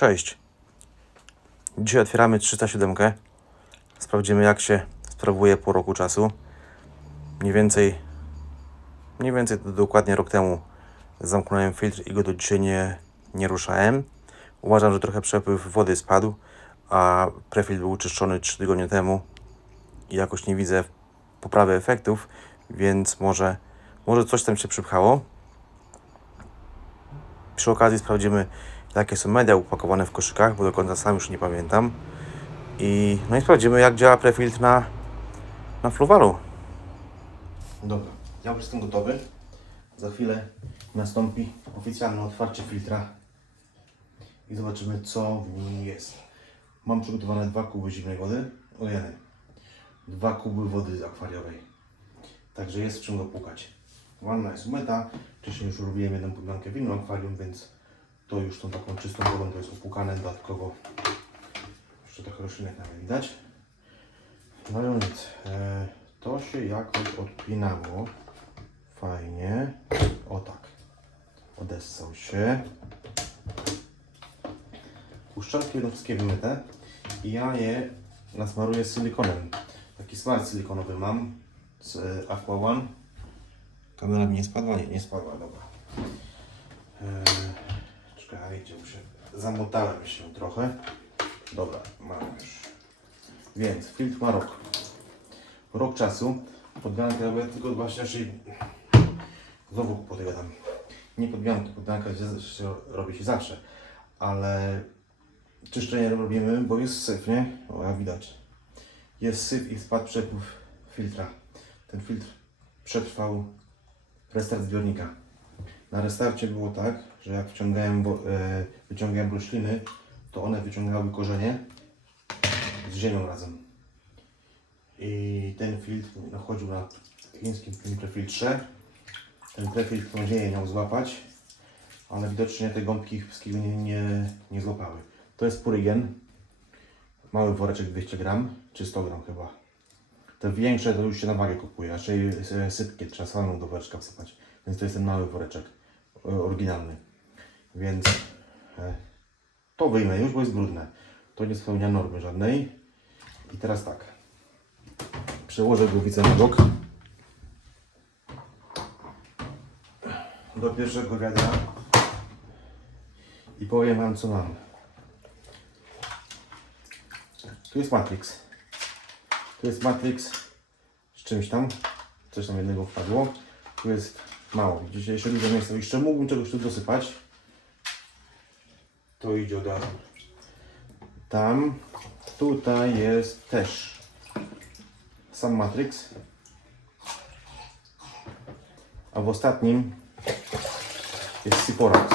Cześć. Dzisiaj otwieramy 307. Sprawdzimy jak się sprawuje po roku czasu. Mniej więcej, mniej więcej dokładnie rok temu zamknąłem filtr i go do dzisiaj nie, nie ruszałem. Uważam, że trochę przepływ wody spadł, a prefiltr był czyszczony 3 tygodnie temu i jakoś nie widzę poprawy efektów, więc może, może coś tam się przypchało. Przy okazji sprawdzimy, jakie są media upakowane w koszykach, bo do końca sam już nie pamiętam. I, no i sprawdzimy, jak działa prefiltr na, na fluwalu. Dobra, ja już jestem gotowy. Za chwilę nastąpi oficjalne otwarcie filtra i zobaczymy, co w nim jest. Mam przygotowane dwa kuby zimnej wody. O jeden. Dwa kuby wody akwariowej. Także jest w czym go pukać. Wanna jest umyta. Wcześniej już robiłem jedną podmiankę w innym akwarium, więc to już tą taką czystą wodą to jest opłukane dodatkowo. Jeszcze trochę roślinek nawet widać. No i nic. E, to się jakoś odpinało. Fajnie. O tak. Odessał się. Uszczelki będą wszystkie wymyte. I ja je nasmaruję silikonem. Taki smar silikonowy mam z e, Aqua One. Kamera mi nie spadła? Nie, nie spadła, dobra. Eee, czekajcie, muszę... Zamotałem się trochę. Dobra, mam już. Więc filtr ma rok. Rok czasu. Podmiankę robię tylko właśnie naszej... Znowu podgadam. Nie podmianki, podmianka się- się robi się zawsze. Ale czyszczenie robimy, bo jest syf, nie? O, jak widać. Jest syf i spadł przepływ filtra. Ten filtr przetrwał restart zbiornika. Na restarcie było tak, że jak wciągałem, e, wyciągałem rośliny, to one wyciągały korzenie z ziemią razem. I ten filtr nachodził na chińskim tym prefiltrze. Ten prefiltr tą ziemię miał złapać, ale widocznie te gąbki wszystkiego nie, nie, nie złapały. To jest purygen. Mały woreczek 200 gram, czy 100 gram chyba. Te większe to już się na wagę kupuje, raczej e, sypkie, trzeba samemu do woreczka wsypać. Więc to jest ten mały woreczek, e, oryginalny. Więc e, to wyjmę już, bo jest brudne. To nie spełnia normy żadnej. I teraz tak. Przełożę głowicę na bok. Do pierwszego wiadra. I powiem Wam co mam. Tu jest Matrix. Tu jest Matrix z czymś tam. Coś tam jednego wpadło. Tu jest mało. Widzicie, jeszcze dużo miejsca. Jeszcze mógłbym czegoś tu dosypać. To idzie od razu. Tam. Tutaj jest też sam Matrix. A w ostatnim jest Siporax.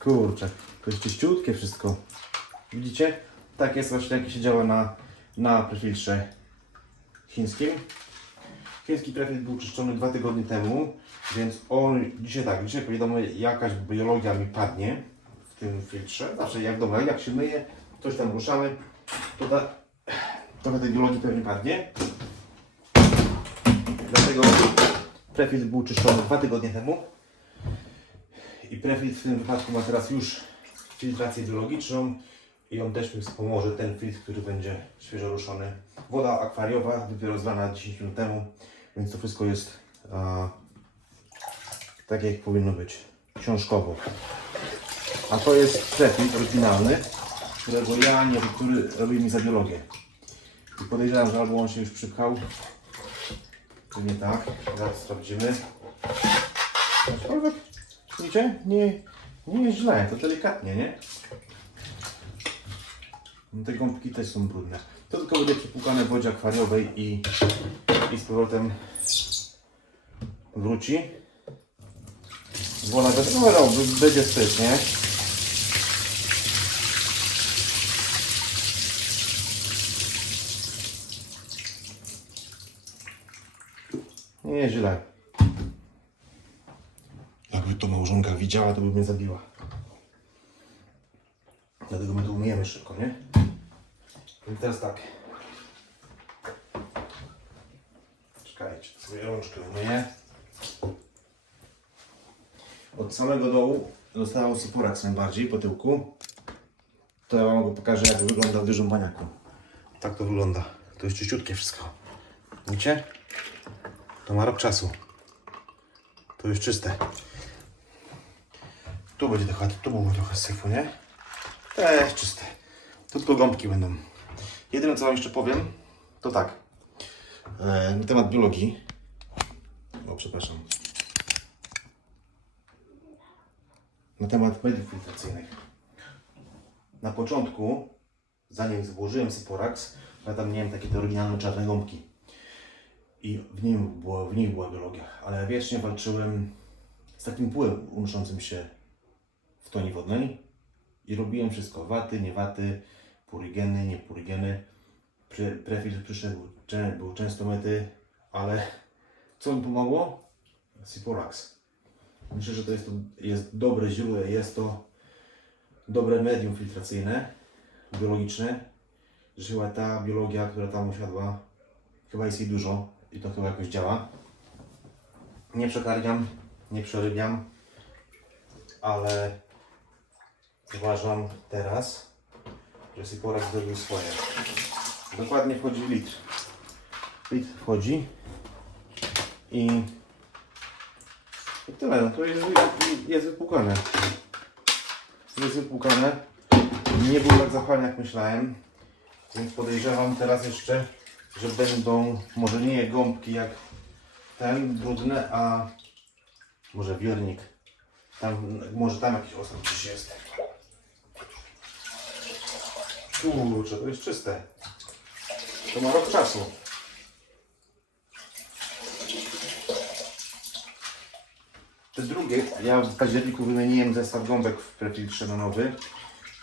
Kurczę, to jest czyściutkie wszystko. Widzicie? Tak jest właśnie jak się działa na, na prefiltrze chińskim. Chiński prefiltr był czyszczony dwa tygodnie temu, więc on dzisiaj tak, dzisiaj wiadomo jakaś biologia mi padnie tym filtrze. Zawsze jak dobra, jak się myje, coś tam ruszamy, to ta, trochę tej biologii pewnie padnie. Dlatego prefiltr był czyszczony dwa tygodnie temu. I prefiltr w tym wypadku ma teraz już filtrację biologiczną i on też mi wspomoże ten filtr, który będzie świeżo ruszony. Woda akwariowa, dopiero zlana 10 minut temu, więc to wszystko jest a, tak jak powinno być, książkowo. A to jest prefiltr oryginalny, którego ja nie który robi mi za biologię. I podejrzewam, że albo on się już przypchał, czy nie tak. Zaraz sprawdzimy. Aczkolwiek, widzicie, nie, nie jest źle, to delikatnie, nie? No Te gąbki też są brudne. To tylko będzie przypłukane w wodzie akwariowej i, i z powrotem wróci. Wiadomo, no, b- będzie wstyd, nie? Nie jest źle. Jakby to małżonka widziała, to by mnie zabiła. Dlatego my to umyjemy szybko, nie? I teraz tak. Czekajcie, sobie rączkę umyję. Od samego dołu zostało Siporax najbardziej po tyłku. to ja wam pokażę jak wygląda w dużym baniaku. Tak to wygląda. To jest czyściutkie wszystko. Widzicie? To ma rok czasu. To jest czyste. Tu będzie trochę, tu było trochę syfu, nie? Też czyste. Tu tylko gąbki będą. Jedyne co wam jeszcze powiem, to tak. E, na temat biologii. O, przepraszam. Na temat mediów filtracyjnych. Na początku, zanim złożyłem Syporax, ja tam miałem takie te oryginalne czarne gąbki. I w, nim było, w nich była biologia. Ale wiecznie walczyłem z takim pyłem unoszącym się w toni wodnej. I robiłem wszystko. Waty, nie waty, purygeny, nie purygeny. Pre, prefiltr przyszedł, był często mety, ale co mi pomogło? Syporax. Myślę, że to jest, to jest dobre źródło, jest to dobre medium filtracyjne, biologiczne, że chyba ta biologia, która tam usiadła, chyba jest jej dużo i to chyba jakoś działa. Nie przekarmiam, nie przerybiam, ale uważam teraz, że Syporax zrobił swoje. Dokładnie wchodzi litr. Litr wchodzi i i tyle, no to jest, jest wypłukane. Jest wypłukane. Nie był tak zachłanny jak myślałem. Więc podejrzewam teraz jeszcze, że będą może nie gąbki jak ten brudne, a może wiernik. Tam, może tam jakiś osad gdzieś jest. Kurczę, to jest czyste. To ma rok czasu. Te drugie, ja w październiku wymieniłem zestaw gąbek w prefiltrze na nowy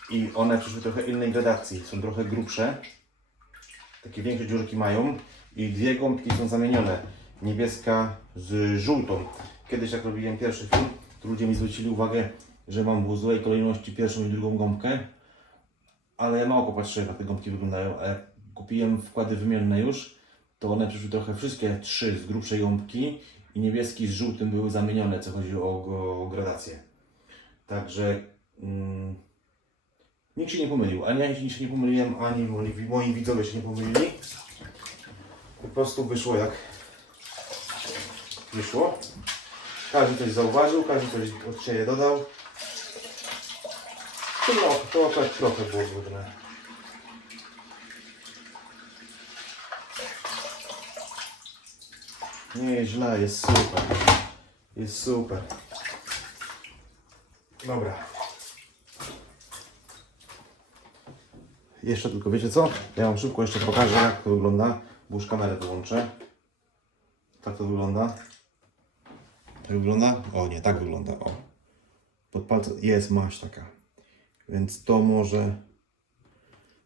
i one przyszły trochę innej gradacji, są trochę grubsze. Takie większe dziurki mają i dwie gąbki są zamienione. Niebieska z żółtą. Kiedyś jak robiłem pierwszy film, to ludzie mi zwrócili uwagę, że mam w złej kolejności pierwszą i drugą gąbkę, ale ja mało popatrzyłem jak te gąbki wyglądają, a jak kupiłem wkłady wymienne już, to one przyszły trochę wszystkie trzy z grubszej gąbki i niebieski z żółtym były zamienione, co chodzi o, o gradację. Także mm, nikt się nie pomylił, ani ja się nie pomyliłem, ani moi, moi widzowie się nie pomylili. Po prostu wyszło jak wyszło. Każdy coś zauważył, każdy coś od siebie dodał. To, no, to akurat trochę było brudne. Nie jest źle, jest super. Jest super. Dobra. Jeszcze tylko wiecie co? Ja wam szybko jeszcze pokażę jak to wygląda. Bo już kamerę wyłączę. Tak to wygląda. Tak wygląda? O nie, tak wygląda. O. Pod palcem jest maść taka. Więc to może...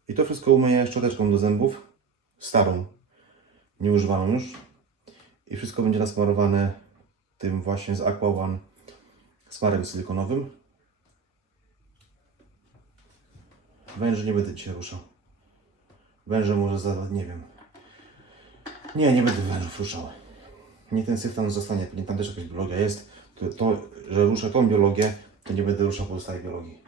I to wszystko umyję szczoteczką do zębów. Starą. Nieużywaną już i wszystko będzie nasmarowane tym właśnie z Aqua One smarem silikonowym. Węże nie będę dzisiaj ruszał. Węże może za, nie wiem. Nie, nie będę wężów ruszał. Nie ten syf tam zostanie, nie tam też jakaś biologia jest. To, to, że ruszę tą biologię, to nie będę ruszał pozostałej biologii.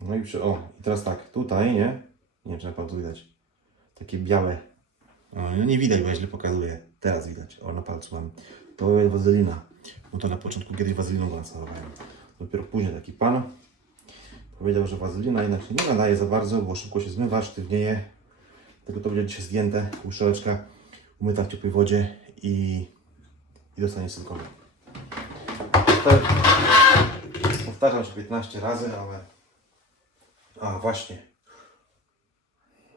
No i przy, o, i teraz tak, tutaj, nie? Nie wiem, czy na tu widać. Takie białe o, no nie widać, bo ja źle pokazuję. Teraz widać. O, na palcu mam. To jest wazelina. Bo to na początku kiedyś wazeliną go nasmarowałem. Dopiero później taki pan powiedział, że wazelina jednak się nie nadaje za bardzo, bo szybko się zmywa, sztywnieje. Tego to będzie dzisiaj zdjęte. Łyżeczka umyta w ciepłej wodzie i, i dostanie sylikowy. Powtarzam się 15 razy, ale... A, właśnie.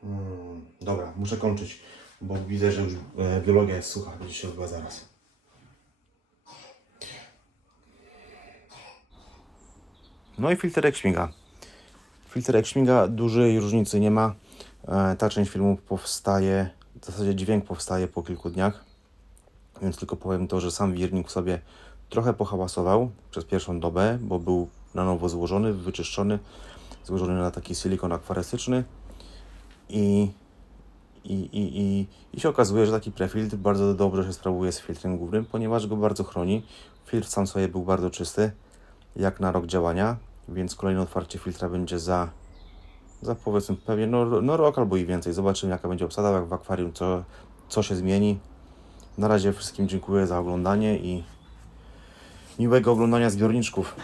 Hmm, dobra, muszę kończyć bo widzę, że już e, biologia jest sucha, będzie się odbyła zaraz. No i filterek śmiga. Filterek śmiga, dużej różnicy nie ma. E, Ta część filmu powstaje, w zasadzie dźwięk powstaje po kilku dniach, więc tylko powiem to, że sam wirnik sobie trochę pohałasował przez pierwszą dobę, bo był na nowo złożony, wyczyszczony, złożony na taki silikon akwarystyczny i i, i, i, I się okazuje, że taki prefiltr bardzo dobrze się sprawuje z filtrem głównym, ponieważ go bardzo chroni. Filtr sam sobie był bardzo czysty, jak na rok działania. Więc kolejne otwarcie filtra będzie za, za powiedzmy pewnie no, no rok albo i więcej. Zobaczymy jaka będzie obsada, jak w akwarium, co, co się zmieni. Na razie wszystkim dziękuję za oglądanie i miłego oglądania zbiorniczków.